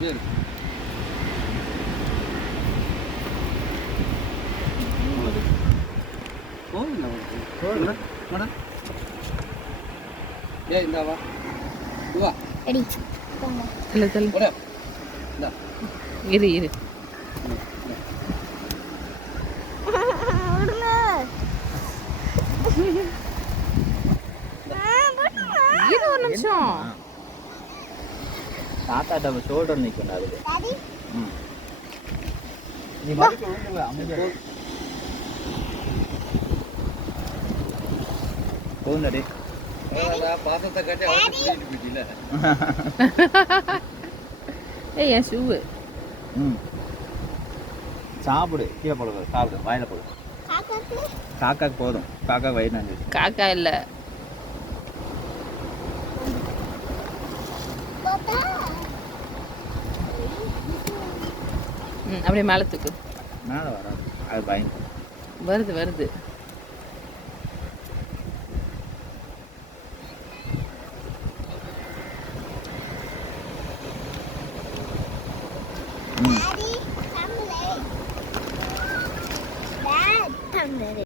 சரி. ஏய் இந்தா வா. வா. அடி. தள்ளு. போடா. இந்தா. இரு. இரு ஒரு நிமிஷம். தாத்தாட்ட ஷோல்டர் நிற்கும் அதுக்கு. ம். நீ மறுக்க விழுந்துல அமைதியா போகுண்டே. ஏடா பாசத்தை காட்டி அவளை கூட்டிட்டு போயிட்டீல. ஏய் என் ஷூ. ம். சாப்பிடு கீழே போடு சாப்பிடு வாயில போடு. காக்காக்கு போதும் காக்கா வயிறு நன்றி. காக்கா இல்ல. அப்படியே மேலே தூக்கு. மேலே வராது அது பயந்து வருது. Daddy, come late. Dad, come late.